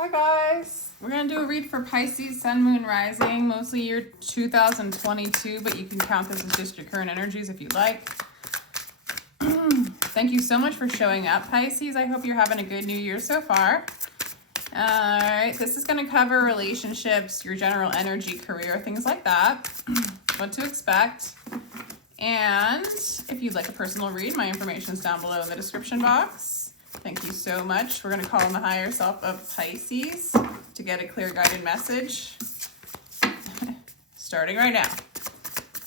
Hi guys! We're going to do a read for Pisces, Sun, Moon, Rising, mostly year 2022, but you can count this as just your current energies if you'd like. Thank you so much for showing up, Pisces. I hope you're having a good new year so far. Alright, this is going to cover relationships, your general energy, career, things like that. What to expect. And if you'd like a personal read, my information is down below in the description box. Thank you so much. We're going to call on the higher self of Pisces to get a clear guided message. Starting right now.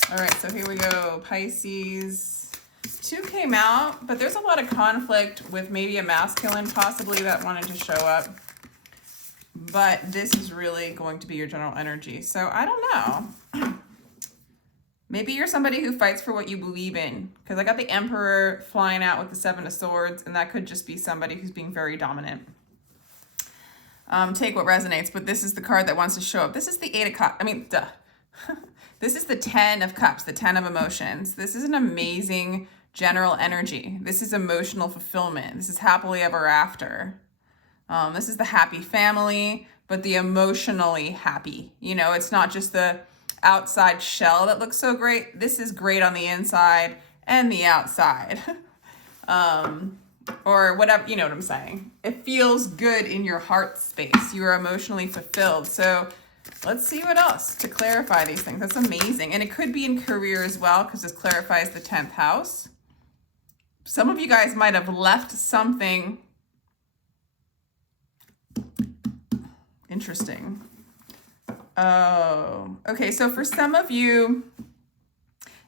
All right, so here we go. Pisces. 2 came out, but there's a lot of conflict with maybe a masculine possibly that wanted to show up. But this is really going to be your general energy. So I don't know. Maybe you're somebody who fights for what you believe in, because I got the Emperor flying out with the 7 of Swords, and that could just be somebody who's being very dominant. Take what resonates, but this is the card that wants to show up. This is the 8 of Cups. This is the 10 of Cups, the 10 of emotions. This is an amazing general energy. This is emotional fulfillment. This is happily ever after. This is the happy family, but the emotionally happy. You know, it's not just the outside shell that looks so great. This is great on the inside and the outside. Or whatever, you know what I'm saying. It feels good in your heart space. You are emotionally fulfilled. So let's see what else to clarify these things. That's amazing. And it could be in career as well, because this clarifies the 10th house. Some of you guys might have left something interesting. Oh, okay. So for some of you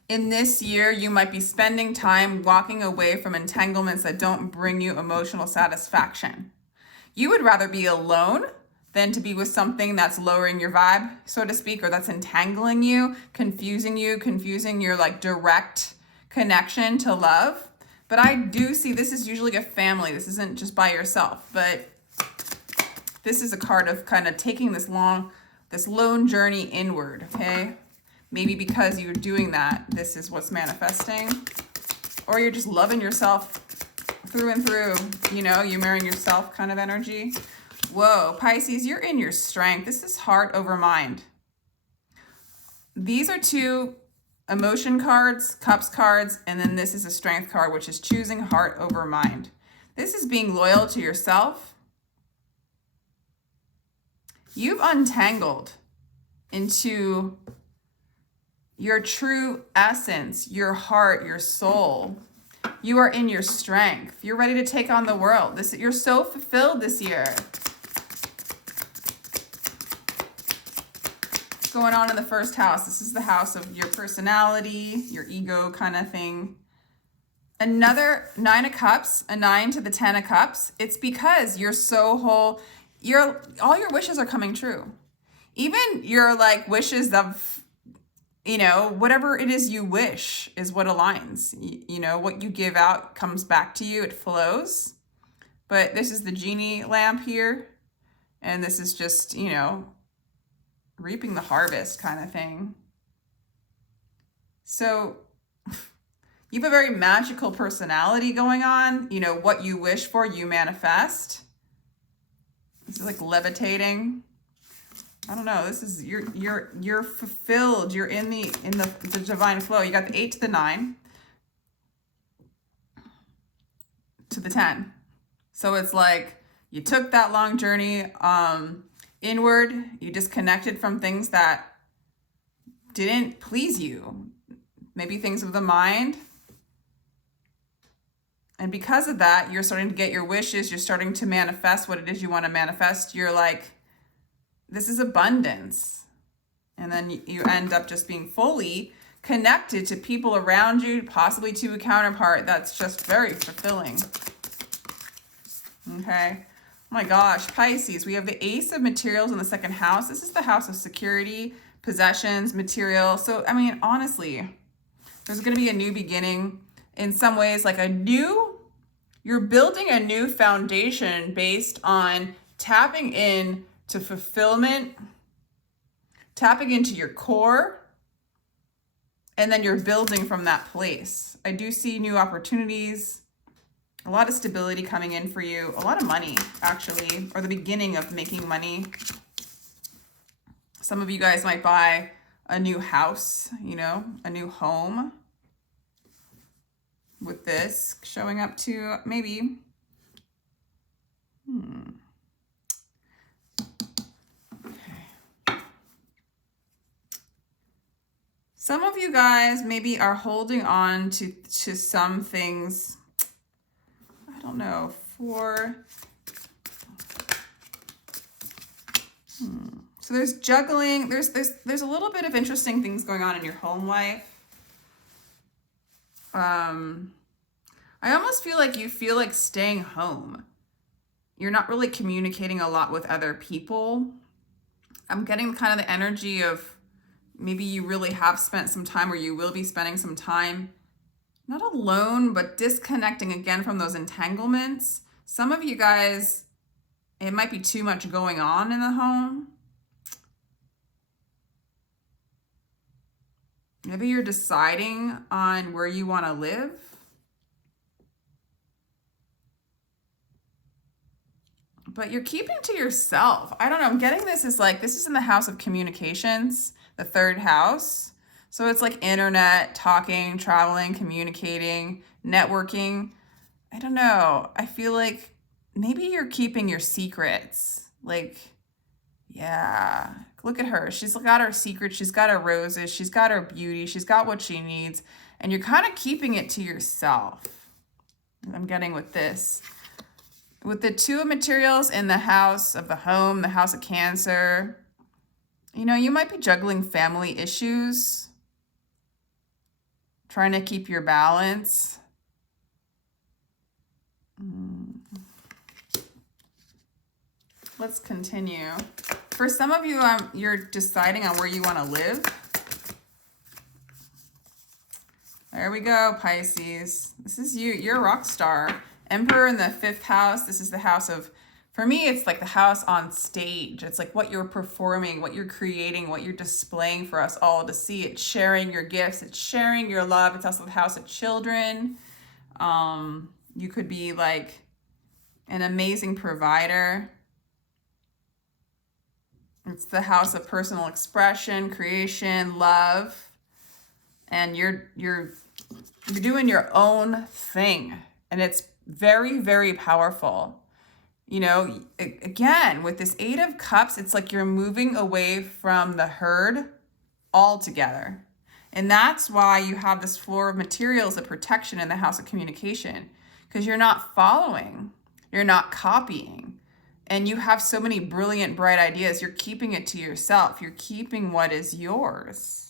in this year, you might be spending time walking away from entanglements that don't bring you emotional satisfaction. You would rather be alone than to be with something that's lowering your vibe, so to speak, or that's entangling you, confusing your like direct connection to love. But I do see this is usually a family. This isn't just by yourself, but this is a card of kind of taking this lone journey inward, okay? Maybe because you're doing that, this is what's manifesting. Or you're just loving yourself through and through, you know, you marrying yourself kind of energy. Whoa, Pisces, you're in your strength. This is heart over mind. These are 2 emotion cards, cups cards, and then this is a strength card, which is choosing heart over mind. This is being loyal to yourself. You've untangled into your true essence, your heart, your soul. You are in your strength. You're ready to take on the world. You're so fulfilled this year. What's going on in the first house? This is the house of your personality, your ego kind of thing. Another 9 of Cups, a 9 to the 10 of Cups. It's because you're so whole. All your wishes are coming true. Even your like wishes of, you know, whatever it is you wish is what aligns. You know, what you give out comes back to you. It flows. But this is the genie lamp here. And this is just, you know, reaping the harvest kind of thing. So you have a very magical personality going on. You know, what you wish for, you manifest. This is like levitating. I don't know. This is you're fulfilled. You're in the divine flow. You got the 8 to the 9 to the 10. So it's like you took that long journey inward. You disconnected from things that didn't please you. Maybe things of the mind. And because of that, you're starting to get your wishes. You're starting to manifest what it is you want to manifest. You're like, this is abundance. And then you end up just being fully connected to people around you, possibly to a counterpart that's just very fulfilling. Okay. Oh my gosh, Pisces, we have the Ace of Materials in the 2nd house. This is the house of security, possessions, material. So, I mean, honestly, there's going to be a new beginning. In some ways, like you're building a new foundation based on tapping in to fulfillment, tapping into your core, and then you're building from that place. I do see new opportunities. A lot of stability coming in for you. A lot of money, actually, or the beginning of making money. Some of you guys might buy a new house, you know, a new home. With this showing up to maybe. Okay. Some of you guys maybe are holding on to some things. I don't know, So there's juggling. There's a little bit of interesting things going on in your home life. I almost feel like you feel like staying home. You're not really communicating a lot with other people. I'm getting kind of the energy of maybe you really have spent some time, or you will be spending some time, not alone, but disconnecting again from those entanglements. Some of you guys, it might be too much going on in the home. Maybe you're deciding on where you want to live. But you're keeping to yourself. I don't know. I'm getting this is like, this is in the house of communications, the third house. So it's like internet, talking, traveling, communicating, networking. I don't know. I feel like maybe you're keeping your secrets. Like, yeah, look at her. She's got her secrets. She's got her roses. She's got her beauty. She's got what she needs. And you're kind of keeping it to yourself. I'm getting with this. With the two of materials in the house of the home, the house of Cancer, you know, you might be juggling family issues, trying to keep your balance. Let's continue. For some of you, you're deciding on where you want to live. There we go, Pisces. This is you. You're a rock star. Emperor in the fifth house. This is the house of, for me, it's like the house on stage. It's like what you're performing, what you're creating, what you're displaying for us all to see. It's sharing your gifts. It's sharing your love. It's also the house of children. You could be like an amazing provider. It's the house of personal expression, creation, love. And you're doing your own thing. And it's very, very powerful. You know, again, with this Eight of Cups, it's like you're moving away from the herd altogether. And that's why you have this Four of Materials of protection in the house of communication, because you're not following, you're not copying. And you have so many brilliant, bright ideas. You're keeping it to yourself. You're keeping what is yours.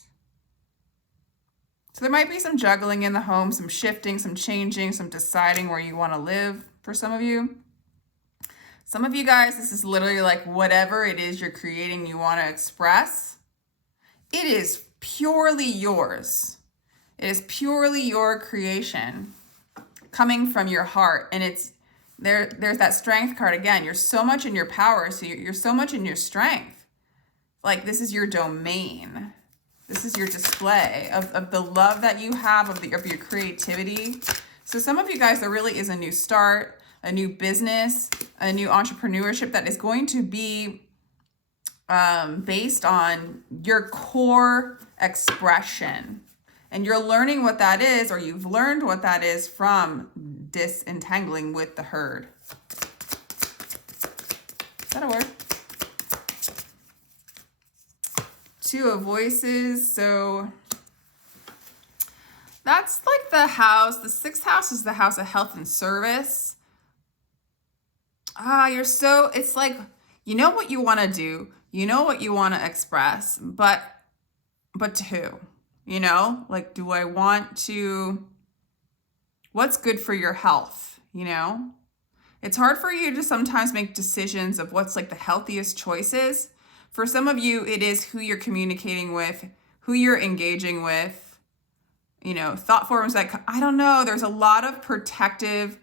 So there might be some juggling in the home, some shifting, some changing, some deciding where you want to live for some of you. Some of you guys, this is literally like whatever it is you're creating, you want to express. It is purely yours. It is purely your creation coming from your heart. And it's there's that strength card again. You're so much in your power. So you're so much in your strength. Like this is your domain. This is your display of the love that you have, of your creativity. So some of you guys, there really is a new start, a new business, a new entrepreneurship that is going to be based on your core expression. And you're learning what that is, or you've learned what that is from disentangling with the herd. Is that a word? Two of Voices. So that's like the house. The sixth house is the house of health and service. It's like, you know what you want to do. You know what you want to express, but to who? You know, like, do I want to, what's good for your health? You know, it's hard for you to sometimes make decisions of what's like the healthiest choices. For some of you, it is who you're communicating with, who you're engaging with, you know, thought forms that, I don't know, there's a lot of protective,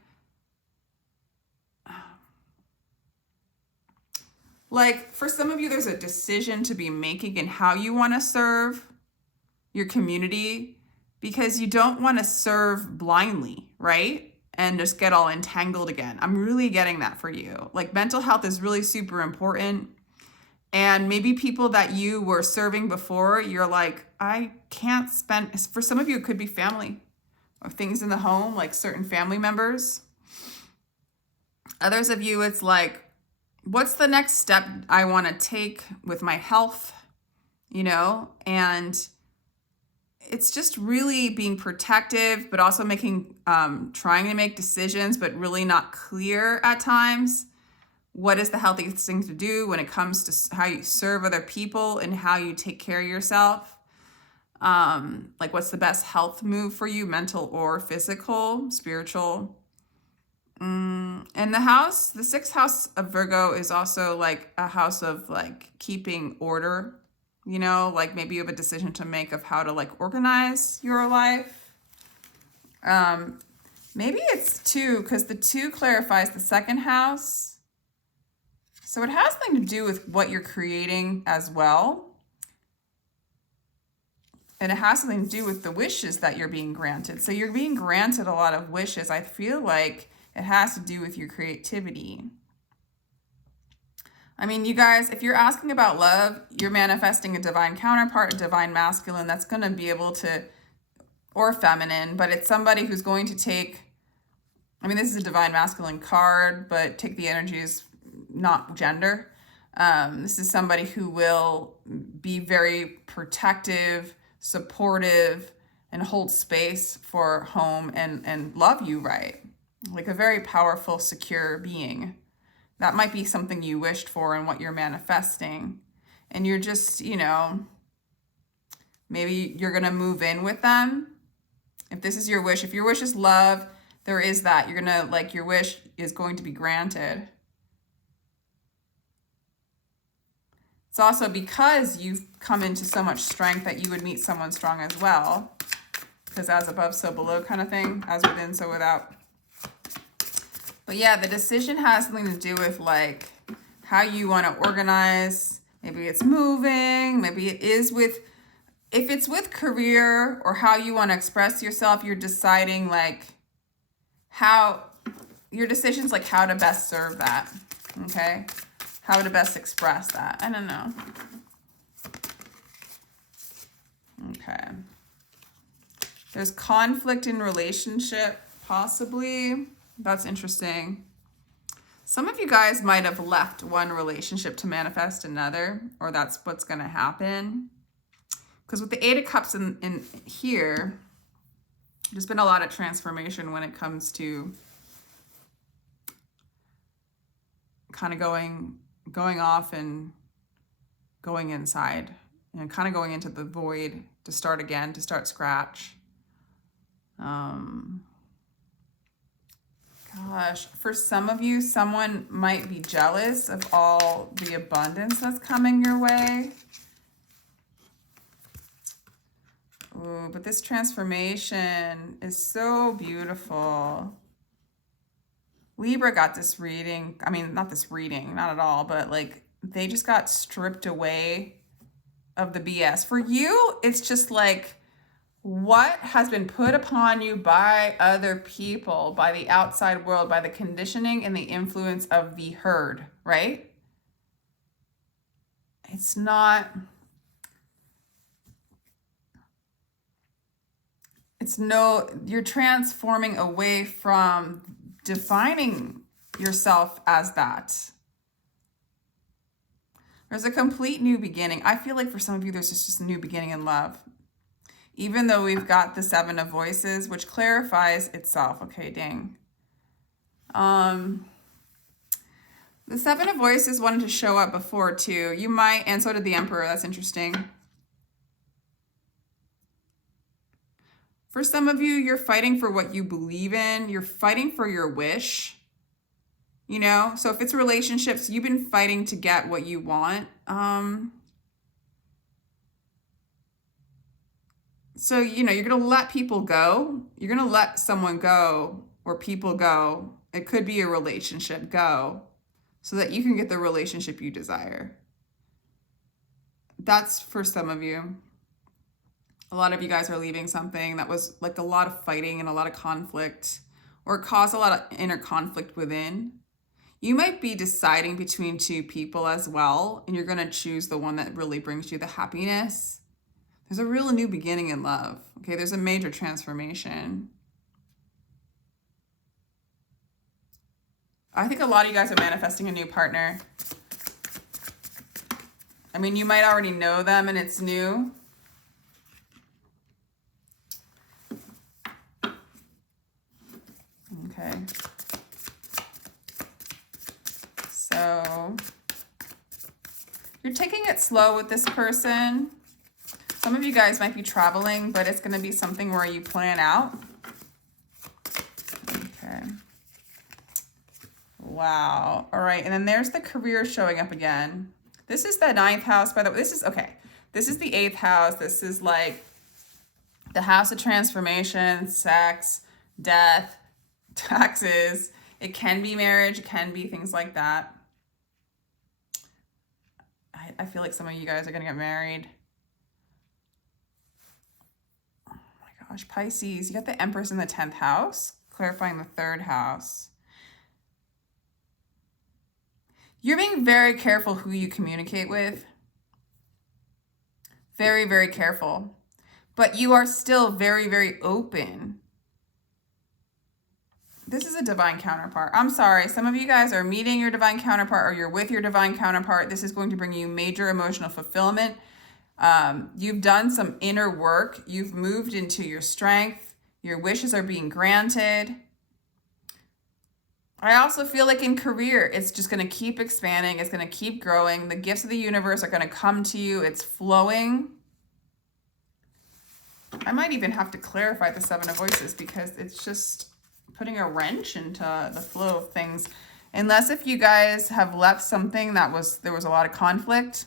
like for some of you, there's a decision to be making in how you want to serve your community, because you don't want to serve blindly, right? and just get all entangled again. I'm really getting that for you. Like mental health is really super important. And maybe people that you were serving before, you're like, I can't spend, for some of you, it could be family or things in the home, like certain family members. Others of you, it's like, what's the next step I want to take with my health, you know? And it's just really being protective, but also making, trying to make decisions, but really not clear at times. What is the healthiest thing to do when it comes to how you serve other people and how you take care of yourself? Like what's the best health move for you, mental or physical, spiritual? And the sixth house of Virgo is also like a house of like keeping order, you know, like maybe you have a decision to make of how to like organize your life. Maybe it's 2, because the 2 clarifies the second house. So it has something to do with what you're creating as well. And it has something to do with the wishes that you're being granted. So you're being granted a lot of wishes. I feel like it has to do with your creativity. I mean, you guys, if you're asking about love, you're manifesting a divine counterpart, a divine masculine that's going to be able to, or feminine, but it's somebody who's going to take, I mean, this is a divine masculine card, but take the energies, not gender. This is somebody who will be very protective, supportive, and hold space for home and love you right. Like a very powerful, secure being. That might be something you wished for and what you're manifesting. And you're just, you know, maybe you're going to move in with them. If this is your wish, if your wish is love, there is that. You're going to, like, your wish is going to be granted. It's also because you've come into so much strength that you would meet someone strong as well. Because as above, so below kind of thing. As within, so without. But yeah, the decision has something to do with like how you want to organize. Maybe it's moving. Maybe it is with, if it's with career or how you want to express yourself, you're deciding like how, your decision's like how to best serve that. Okay. How to best express that. I don't know. Okay. There's conflict in relationship, possibly. That's interesting. Some of you guys might have left one relationship to manifest another, or that's what's going to happen. Because with the 8 of Cups in here, there's been a lot of transformation when it comes to kind of going off and going inside and kind of going into the void to start again, to start scratch. Gosh, for some of you, someone might be jealous of all the abundance that's coming your way. Ooh, but this transformation is so beautiful. Libra got this reading. I mean, not this reading, not at all, but like they just got stripped away of the BS. For you, it's just like what has been put upon you by other people, by the outside world, by the conditioning and the influence of the herd, right? It's not, you're transforming away from defining yourself as that. There's a complete new beginning. I feel like for some of you, there's just a new beginning in love. Even though we've got the 7 of Voices, which clarifies itself. Okay, dang. The 7 of Voices wanted to show up before too. You might, and so did the Emperor. That's interesting. For some of you, you're fighting for what you believe in. You're fighting for your wish. You know, so if it's relationships, you've been fighting to get what you want. So, you know, you're going to let people go. You're going to let someone go or people go. It could be a relationship go so that you can get the relationship you desire. That's for some of you. A lot of you guys are leaving something that was like a lot of fighting and a lot of conflict, or cause a lot of inner conflict within. You might be deciding between two people as well, and you're going to choose the one that really brings you the happiness. There's a real new beginning in love. Okay, there's a major transformation. I think a lot of you guys are manifesting a new partner. I mean, you might already know them and it's new. Okay. So you're taking it slow with this person. Some of you guys might be traveling, but it's going to be something where you plan out. Okay. Wow. All right. And then there's the career showing up again. This is the 9th house, by the way. This is, okay. This is the 8th house. This is like the house of transformation, sex, death, taxes. It can be marriage. It can be things like that. I feel like some of you guys are going to get married. Oh my gosh. Pisces, you got the Empress in the 10th house, clarifying the 3rd house. You're being very careful who you communicate with. Very, very careful. But you are still very, very open. This is a divine counterpart. I'm sorry. Some of you guys are meeting your divine counterpart or you're with your divine counterpart. This is going to bring you major emotional fulfillment. You've done some inner work. You've moved into your strength. Your wishes are being granted. I also feel like in career, it's just going to keep expanding. It's going to keep growing. The gifts of the universe are going to come to you. It's flowing. I might even have to clarify the 7 of Voices because it's just putting a wrench into the flow of things. Unless if you guys have left something there was a lot of conflict,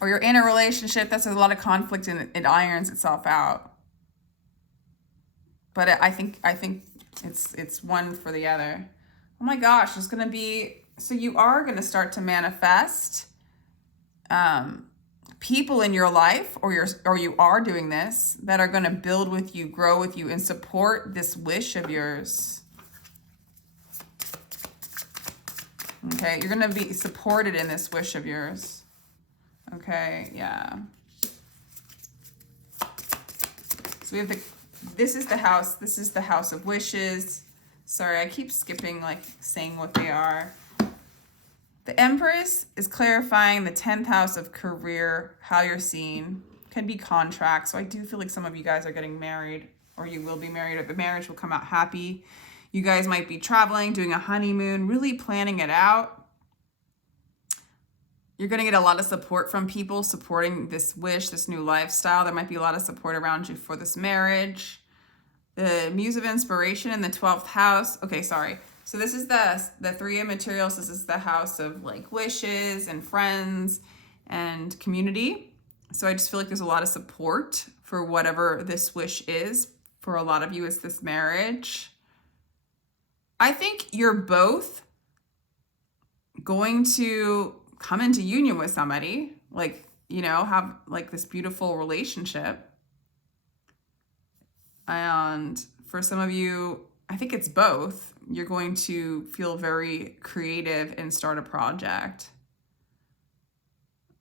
or you're in a relationship that's a lot of conflict and it irons itself out. But I think it's one for the other. Oh my gosh, there's going to be, so you are going to start to manifest people in your life, or you are doing this, that are going to build with you, grow with you, and support this wish of yours. Okay, you're going to be supported in this wish of yours. Okay, yeah. So we have this is the house of wishes. Sorry, I keep skipping, like, saying what they are. The Empress is clarifying the 10th house of career, how you're seen. Can be contracts. So I do feel like some of you guys are getting married, or you will be married, or the marriage will come out happy. You guys might be traveling, doing a honeymoon, really planning it out. You're going to get a lot of support from people supporting this wish, this new lifestyle. There might be a lot of support around you for this marriage. The Muse of Inspiration in the 12th house. Okay, sorry. So this is the 3 of materials. This is the house of like wishes and friends and community. So I just feel like there's a lot of support for whatever this wish is. For a lot of you, it's this marriage. I think you're both going to come into union with somebody, like, you know, have like this beautiful relationship. And for some of you, I think it's both. You're going to feel very creative and start a project.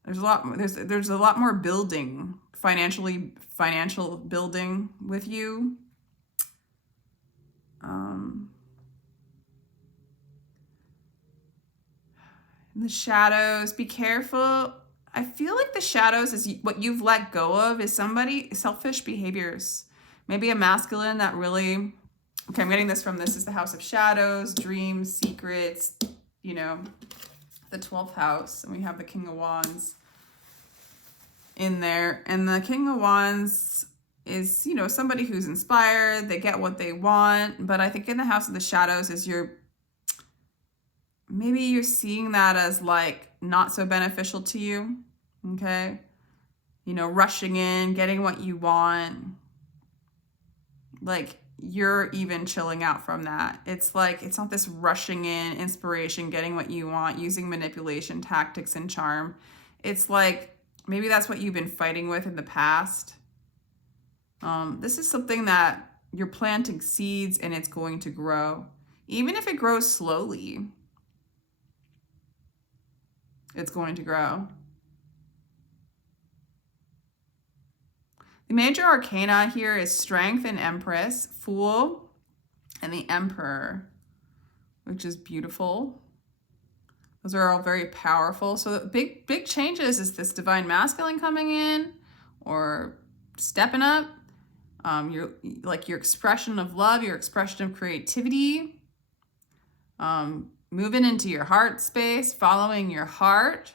There's a lot more building, financial building with you. In the shadows, be careful. I feel like the shadows is what you've let go of is selfish behaviors. Maybe a masculine that really, okay, I'm getting this from, this is the house of shadows, dreams, secrets, you know, the 12th house. And we have the King of Wands in there. And the King of Wands is, you know, somebody who's inspired. They get what they want. But I think in the house of the shadows is maybe you're seeing that as like not so beneficial to you. Okay. You know, rushing in, getting what you want. Like you're even chilling out from that. It's like, it's not this rushing in, inspiration, getting what you want, using manipulation, tactics, and charm. It's like, maybe that's what you've been fighting with in the past. This is something that you're planting seeds and it's going to grow. Even if it grows slowly, it's going to grow. The major arcana here is Strength and Empress, Fool, and the Emperor, which is beautiful. Those are all very powerful. So the big changes is this divine masculine coming in or stepping up. Your expression of love, your expression of creativity, moving into your heart space, following your heart,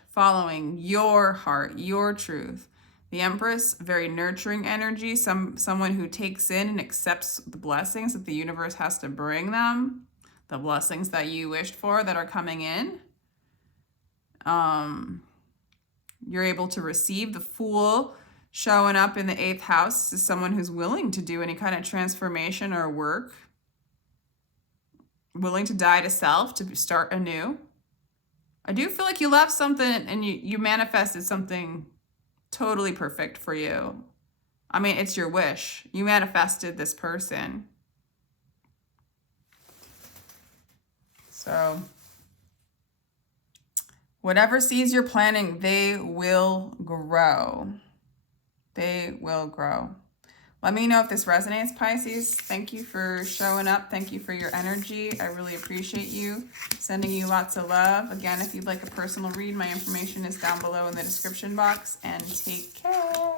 your truth. The Empress, very nurturing energy, someone who takes in and accepts the blessings that the universe has to bring them, the blessings that you wished for that are coming in. You're able to receive. The Fool showing up in the 8th house is someone who's willing to do any kind of transformation or work, willing to die to self, to start anew. I do feel like you left something and you manifested something totally perfect for you. I mean, it's your wish. You manifested this person. So whatever seeds you're planting, they will grow. They will grow. Let me know if this resonates, Pisces. Thank you for showing up. Thank you for your energy. I really appreciate you. Sending you lots of love. Again, if you'd like a personal read, my information is down below in the description box. And take care.